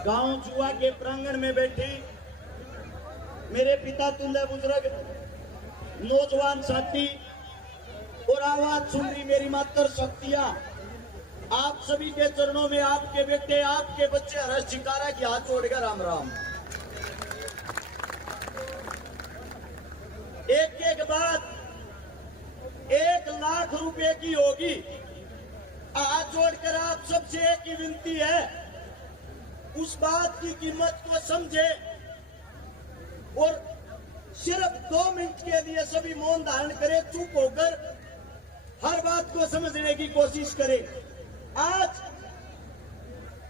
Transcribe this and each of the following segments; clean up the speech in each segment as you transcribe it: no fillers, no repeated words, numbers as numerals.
गांव जुआ के प्रांगण में बैठी मेरे पिता तुल्य बुजुर्ग नौजवान साथी और आवाज सुन रही मेरी मातर शक्तियां, आप सभी के चरणों में आपके बेटे आपके बच्चे हर्ष चिकारा की हाथ जोड़कर राम राम। एक एक बात 1 लाख रुपए की होगी। हाथ जोड़कर आप सबसे एक ही विनती है, उस बात की कीमत को समझे और सिर्फ 2 मिनट के लिए सभी मौन धारण करें, चुप होकर हर बात को समझने की कोशिश करें। आज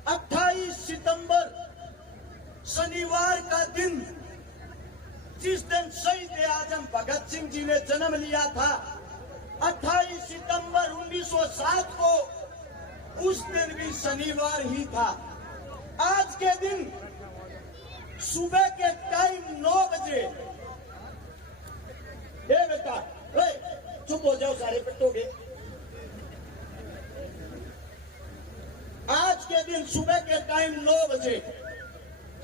28 सितंबर शनिवार का दिन, जिस दिन शहीद आजम भगत सिंह जी ने जन्म लिया था, 28 सितंबर 1907 को, उस दिन भी शनिवार ही था। आज के दिन सुबह के टाइम 9 बजे, बेटा चुप हो जाओ, सारे पिटोगे। आज के दिन सुबह के टाइम 9 बजे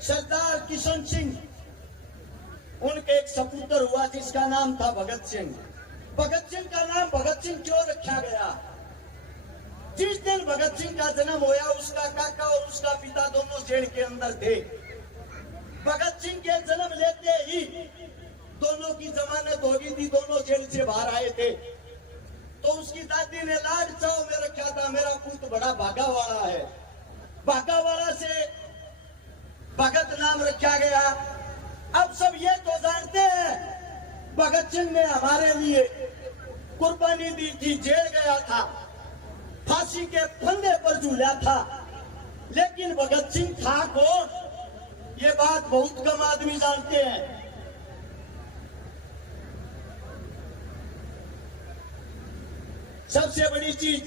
सरदार किशन सिंह, उनके एक सपूत्र हुआ जिसका नाम था भगत सिंह। भगत सिंह का नाम भगत सिंह क्यों रखा गया? जिस दिन भगत सिंह का जन्म होया, उसका काका और उसका पिता दोनों जेल के अंदर थे। भगत सिंह के जन्म लेते ही दोनों की जमानत हो गई थी, दोनों जेल से बाहर आए थे। तो उसकी दादी ने लाड चाव में रखा था, मेरा पुत्र बड़ा भागा वाला है, भागा वाला से भगत नाम रखा गया। अब सब ये तो जानते हैं भगत सिंह ने हमारे लिए कुर्बानी दी थी, जेल गया था, फांसी के फंदे पर झूला था, लेकिन भगत सिंह था कौन, ये बात बहुत कम आदमी जानते हैं। सबसे बड़ी चीज,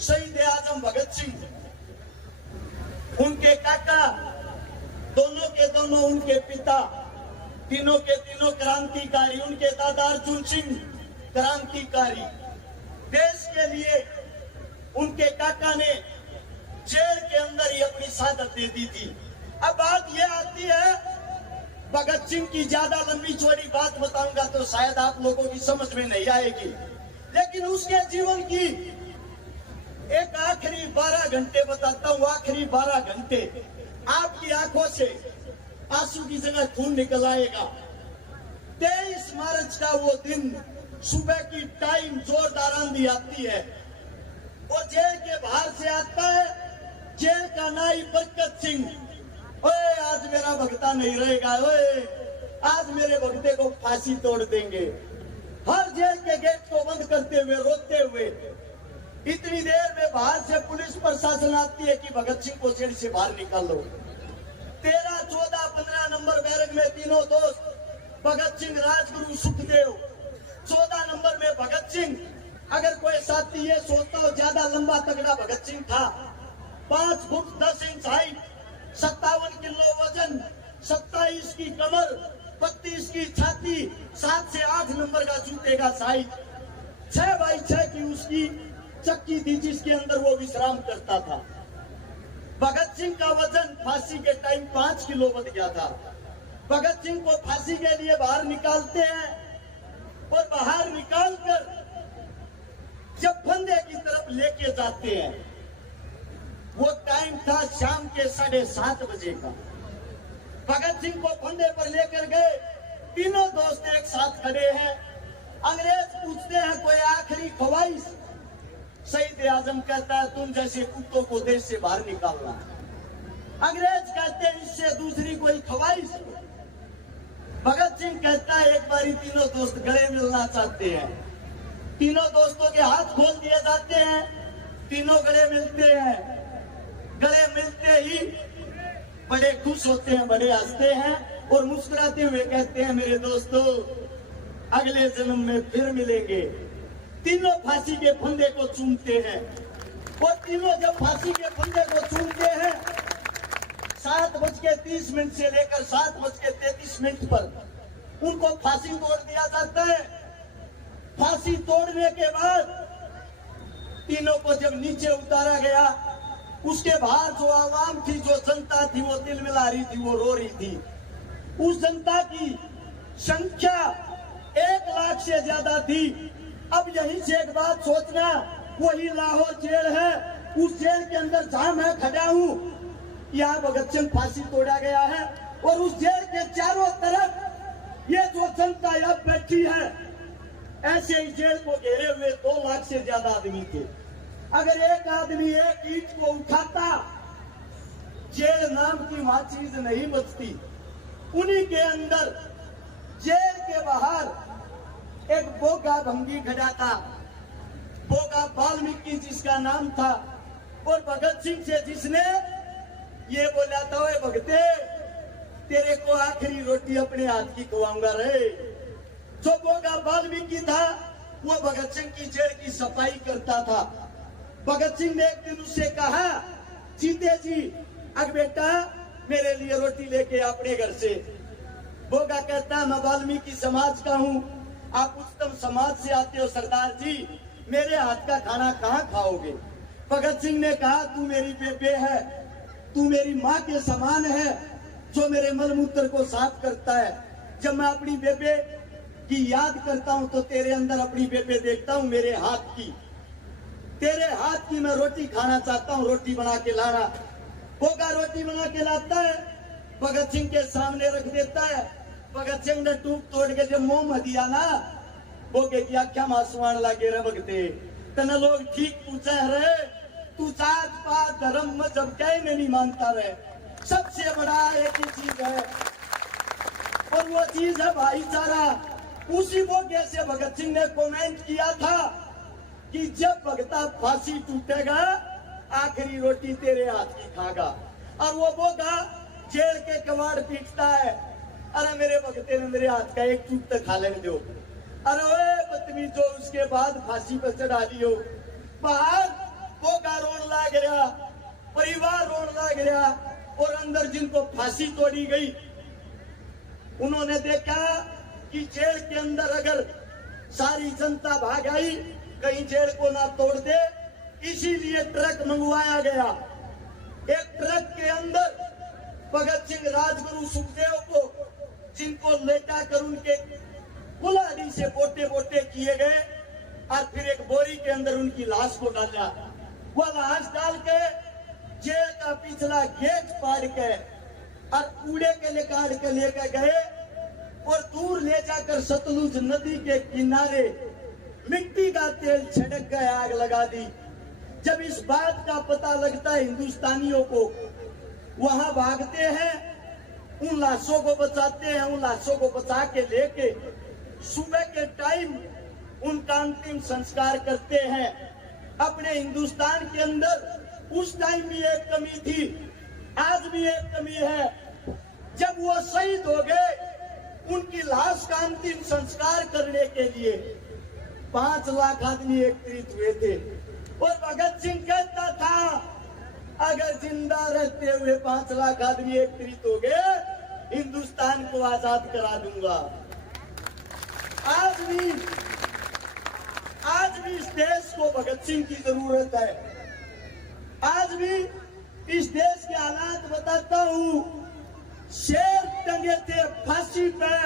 शहीद आजम भगत सिंह, उनके काका, दोनों के दोनों उनके पिता, तीनों के तीनों क्रांतिकारी, उनके दादा अर्जुन सिंह क्रांतिकारी। देश के लिए उनके काका ने जेल के अंदर ही अपनी शहादत दे दी थी। अब बात यह आती है, भगत सिंह की ज्यादा लंबी चौड़ी बात बताऊंगा तो शायद आप लोगों की समझ में नहीं आएगी, लेकिन उसके जीवन की एक आखिरी 12 घंटे बताता हूँ। आखिरी 12 घंटे आपकी आंखों से आंसू की जगह खून निकल आएगा। 23 मार्च का वो दिन, सुबह की टाइम जोरदार आंधी आती है और जेल के बाहर से आता है जेल का नाई बरकत सिंह। ओए आज मेरा भगता नहीं रहेगा, ओए आज मेरे भगते को फांसी तोड़ देंगे। हर जेल के गेट को बंद करते हुए रोते हुए इतनी देर में बाहर से पुलिस प्रशासन आती है कि भगत सिंह को जेल से बाहर निकालो। 13, 14, 15 नंबर बैरक में तीनों दोस्त, भगत सिंह, राजगुरु, सुखदेव। 14 नंबर में भगत सिंह। अगर कोई साथी ये सोचता हो ज्यादा लंबा तगड़ा भगत सिंह था, 5 फुट 10 इंच हाइट, 57 किलो वजन, 27 की कमर, 32 की छाती, 7 से 8 नंबर का जूते का साइज, 6 बाई 6 की उसकी चक्की थी जिसके अंदर वो विश्राम करता था। भगत सिंह का वजन फांसी के टाइम 5 किलो बढ़ गया था। भगत सिंह को फांसी के लिए बाहर निकालते हैं और बाहर निकालकर जब फंदे की तरफ लेके जाते हैं, वो टाइम था शाम के 7:30 बजे का। भगत सिंह को फंदे पर लेकर गए, तीनों दोस्त एक साथ खड़े हैं। अंग्रेज पूछते हैं कोई आखिरी ख्वाहिश? शहीद आजम कहता है तुम जैसे कुत्तों को देश से बाहर निकालना। अंग्रेज कहते हैं इससे दूसरी कोई ख्वाहिश? भगत सिंह कहता है एक बारी तीनों दोस्त गले मिलना चाहते हैं। तीनों दोस्तों के हाथ खोल दिए जाते हैं, तीनों गले मिलते हैं। गले मिलते ही बड़े खुश होते हैं, बड़े हंसते हैं और मुस्कुराते हुए कहते हैं मेरे दोस्तों अगले जन्म में फिर मिलेंगे। तीनों फांसी के फंदे को चूमते हैं और तीनों जब फांसी के फंदे को चूमते हैं, 7:30 से लेकर 7:33 पर उनको फांसी तोड़ दिया जाता है। फांसी तोड़ने के बाद तीनों को जब नीचे उतारा गया उसके बाहर जो आवाम थी, जो जनता थी, वो दिल मिला रही थी, वो रो रही थी। उस जनता की संख्या 1 लाख से ज्यादा थी। अब यहीं से एक बात सोचना, वही लाहौर जेल है, उस जेल के अंदर जहां मैं खड़ा हूं, यहाँ भगत सिंह फांसी तोड़ा गया है, और उस जेल के चारों तरफ ये जो जनता यहाँ बैठी है, ऐसे ही जेल को घेरे हुए 2 लाख से ज्यादा आदमी थे। अगर एक आदमी एक ईंट को उठाता, जेल नाम की वहां चीज नहीं बचती। उन्हीं के अंदर जेल के बाहर एक बोगा भंगी खड़ा था, बोगा वाल्मीकि जिसका नाम था, और भगत सिंह से जिसने ये बोला था, ओए भगते, तेरे को आखिरी रोटी अपने हाथ की खवाऊंगा रे। जो बोगा वाल्मीकि था, वो भगत सिंह की जेल की सफाई करता था। भगत सिंह ने एक दिन उससे कहा, सीते जी, अग बेटा मेरे लिए रोटी लेके अपने घर से। बोगा कहता, मैं वाल्मीकि समाज का हूँ, आप उच्चतम समाज से आते हो सरदार जी, मेरे हाथ का खाना कहाँ खाओगे। भगत सिंह ने कहा, तू मेरी बेबे है, तू मेरी माँ के समान है, जो मेरे मलमूत्र को साफ करता है। जब मैं अपनी बेबे की याद करता हूँ तो तेरे अंदर अपनी बेबे देखता हूँ, मेरे हाथ की, तेरे हाथ की मैं रोटी खाना चाहता हूँ, रोटी बना के लाना। बोगा रोटी बना के लाता है, भगत सिंह के सामने रख देता है। भगत सिंह ने टूक तोड़ के जब मुंह में दिया ना, बोगे की आख्या मासवान लागे रे भगते, तना लोग ठीक पूछे रे, तू जात पात धर्म मजहब कहीं नहीं मानता रहे, सबसे बड़ा एक ही चीज है, और वो चीज है भाईचारा। उसी बोगे से भगत सिंह ने कमेंट किया था कि जब भगता फांसी टूटेगा, आखिरी रोटी तेरे हाथ की खागा। और वो बोगा जेल के कबाड़ पीटता है, अरे मेरे भगते ने मेरे हाथ का एक टूट तक खा लेने दो। अरे ओए बदतमीजो, उसके बाद फांसी पर चढ़ा दियो। बाहर बोगा रोन लाग रहा, परिवार रोन लाग रहा, और अंदर जिनको फांसी तोड़ी गई, उन्होंने देखा कि जेल के अंदर अगर सारी जनता भाग आई, कहीं जेल को ना तोड़ दे, इसीलिए ट्रक मंगवाया गया। एक ट्रक के अंदर भगत सिंह, राजगुरु, सुखदेव को, जिनको लेटा कर उनके कुल्हाड़ी से बोटे बोटे किए गए, और फिर एक बोरी के अंदर उनकी लाश को डाला। वह लाश डाल के जेल का पिछला गेट फाड़ के और कूड़े के निकाल के लेकर गए, और दूर ले जाकर सतलुज नदी के किनारे मिट्टी का तेल छिड़क के आग लगा दी। जब इस बात का पता लगता है हिंदुस्तानियों को, वहां भागते हैं, उन लाशों को बचाते हैं, उन लाशों को बचा के लेके सुबह के टाइम उनका अंतिम संस्कार करते हैं। अपने हिंदुस्तान के अंदर उस टाइम भी एक कमी थी, आज भी एक कमी है। जब वो शहीद हो गए, उनकी लाश का अंतिम संस्कार करने के लिए 5 लाख आदमी एकत्रित हुए थे, और भगत सिंह कहता था, अगर जिंदा रहते हुए 5 लाख आदमी एकत्रित हो गए, हिंदुस्तान को आजाद करा दूंगा। आज भी इस देश को भगत सिंह की जरूरत है। आज भी इस देश के हालात बताता हूँ, शेर टंगे थे फांसी पे,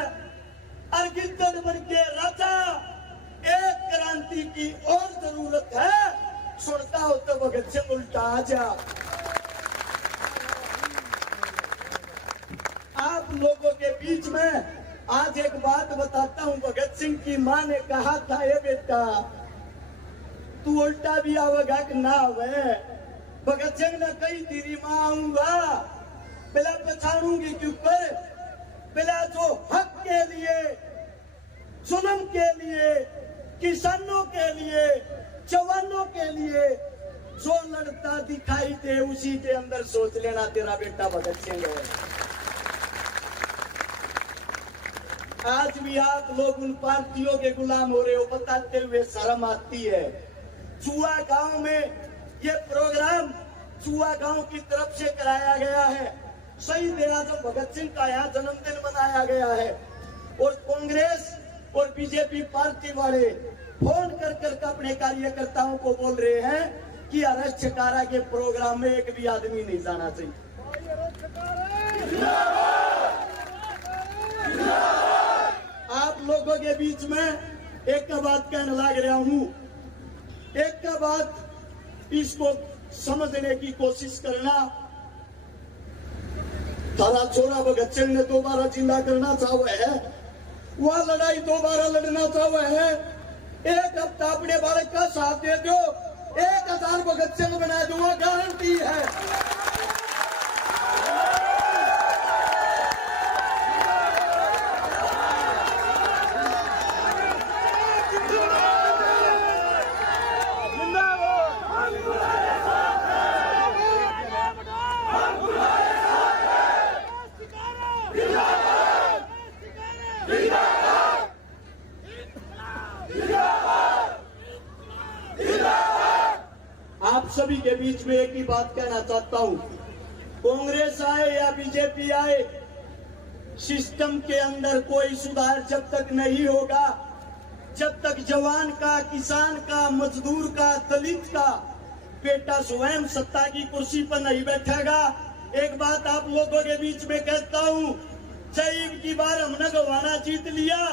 और गिद्दड़ बन के राजा, एक क्रांति की और जरूरत है। सुनता हो तो भगत सिंह उल्टा आ जा। आप लोगों के बीच में आज एक बात बताता हूँ। भगत सिंह की माँ ने कहा था, ये बेटा तू उल्टा भी आवेगा कि ना आवे। भगत सिंह ने कही, तेरी माँ आऊंगा, पहला पछाड़ूंगी क्यों पर, पहला जो हक के लिए, जुल्म के लिए, किसानों के लिए, जवानों के लिए जो लड़ता दिखाई दे, उसी के अंदर सोच लेना तेरा बेटा भगत सिंह है। आज भी आप लोग उन पार्टियों के गुलाम हो रहे हो, बताते हुए शर्म आती है। चुआ गांव में ये प्रोग्राम चुआ गांव की तरफ से कराया गया है। शहीद आजम भगत सिंह का यहाँ जन्मदिन मनाया गया है, और कांग्रेस और बीजेपी पार्टी वाले फोन कर कर अपने कार्यकर्ताओं को बोल रहे हैं कि अरस छकारा के प्रोग्राम में एक भी आदमी नहीं जाना चाहिए। आप लोगों के बीच में एक का बात कहने लग रहा हूं, एक का बात इसको समझने की कोशिश करना। थारा छोरा भगत सिंह ने दोबारा जिंदा करना चाहा है, वह लड़ाई दोबारा लड़ना चाहा है। एक हफ्ता अपने बालक का साथ दे दो, 1000 भगत सिंह बना दूंगा, गारंटी है। आप सभी के बीच में एक ही बात कहना चाहता हूं, कांग्रेस आए या बीजेपी आए, सिस्टम के अंदर कोई सुधार जब तक नहीं होगा, जब तक जवान का, किसान का, मजदूर का, दलित का बेटा स्वयं सत्ता की कुर्सी पर नहीं बैठेगा। एक बात आप लोगों के बीच में कहता हूं, जब की बार हमने गवाना जीत लिया,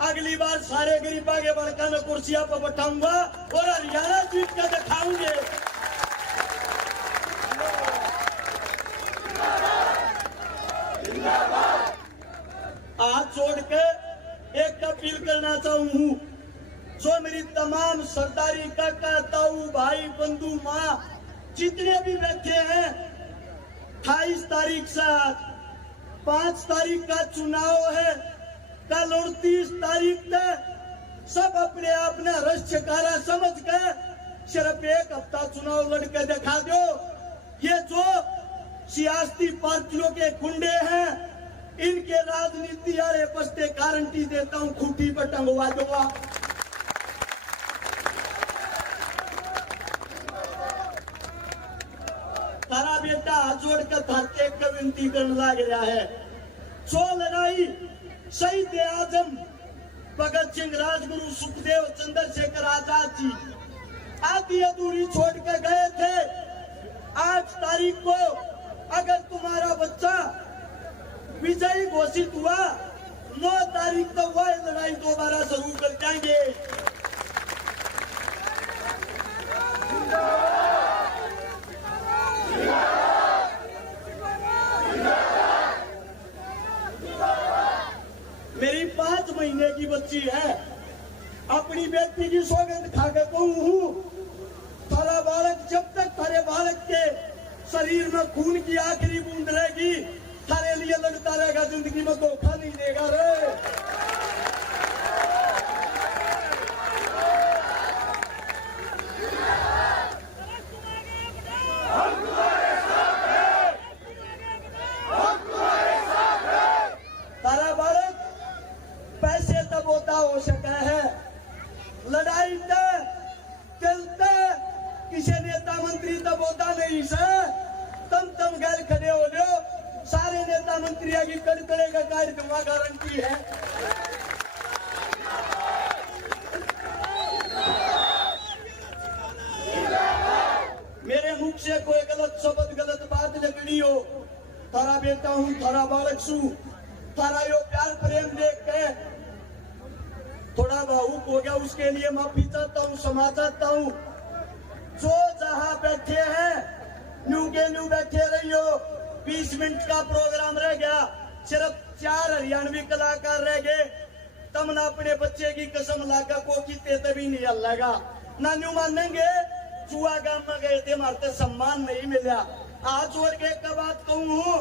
अगली बार सारे गरीबा के बड़का में कुर्सियां पर बैठाऊंगा और हरियाणा जीत कर दिखाऊंगे। हाथ जोड़ के एक अपील करना चाहूं, जो मेरी तमाम सरदारी काका, ताऊ, भाई, बंधु, माँ जितने भी बैठे हैं, 28 तारीख से 5 तारीख का चुनाव है, कल 29 तारीख तक सब अपने आप ने रस छकारा समझ के सिर्फ एक हफ्ता चुनाव लड़के दिखा दो। ये जो सियासी पार्टियों के गुंडे हैं, इनके राजनीति यारे पस्ते गारंटी देता हूं, खूंटी पर टंगवा दूंगा। तारा बेटा हाथ जोड़कर धरते का विनती करने लग रहा है। जो लड़ाई शहीद आजम भगत सिंह, राजगुरु, सुखदेव, चंद्रशेखर आजाद जी आधी अधूरी छोड़ कर गए थे, 8 तारीख को अगर तुम्हारा बच्चा विजयी घोषित हुआ, 9 तारीख तो वह लड़ाई दोबारा शुरू कर जाएंगे। मेरी 5 महीने की बच्ची है, अपनी बेटी की सौगंध खा के कहूं, थारा बालक जब तक थारे बालक के शरीर में खून की आखिरी बूंद रहेगी, थारे लिए लड़ता रहेगा, जिंदगी में धोखा नहीं देगा रे। तारा बालक पैसे तब होता हो सका है, लड़ाई चलते किसी नेता मंत्री तब होता नहीं से, तम गैर खड़े हो लो, सारे नेता मंत्री की कड़कड़े का कार्य दूंगा, गारंटी है। मेरे मुख से कोई गलत शब्द, गलत बात निकली हो, थारा बेटा हूं, थारा बालक सू, थारा यो प्यार प्रेम देख के थोड़ा भावुक हो गया, उसके लिए माफी चाहता हूं, क्षमा चाहता हूं। जो जहां बैठे हैं न्यू के न्यू बैठे रहियो। 20 मिनट का प्रोग्राम रह गया, सिर्फ 4 हरियाणवी कलाकार रह गए। तमना अपने बच्चे की कसम लाकर कोकी तेते भी नहीं हल्लेगा, ना न्यू मानेंगे। चुआ गांव में गए थे, मारते सम्मान नहीं मिला। आज और के एक बात कहूं,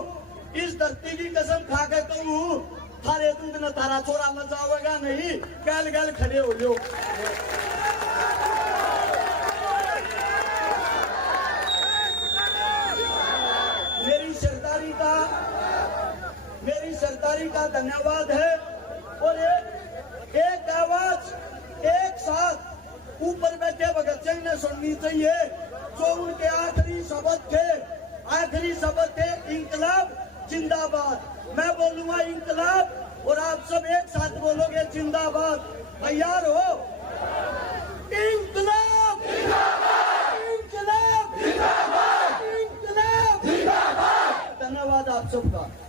इस धरती की कसम खा के कहूं, थारे दूध न थारा छोरा न जाओगा नहीं, गल गल खड़े हो लो। मेरी सरदारी का धन्यवाद है। और एक आवाज एक साथ ऊपर बैठे भगत सिंह ने सुननी चाहिए, जो उनके आखिरी शब्द थे। आखिरी शब्द थे इंकलाब जिंदाबाद। मैं बोलूंगा इंकलाब और आप सब एक साथ बोलोगे जिंदाबाद। तैयार हो? इंकलाब, इंकलाब। धन्यवाद आप सबका।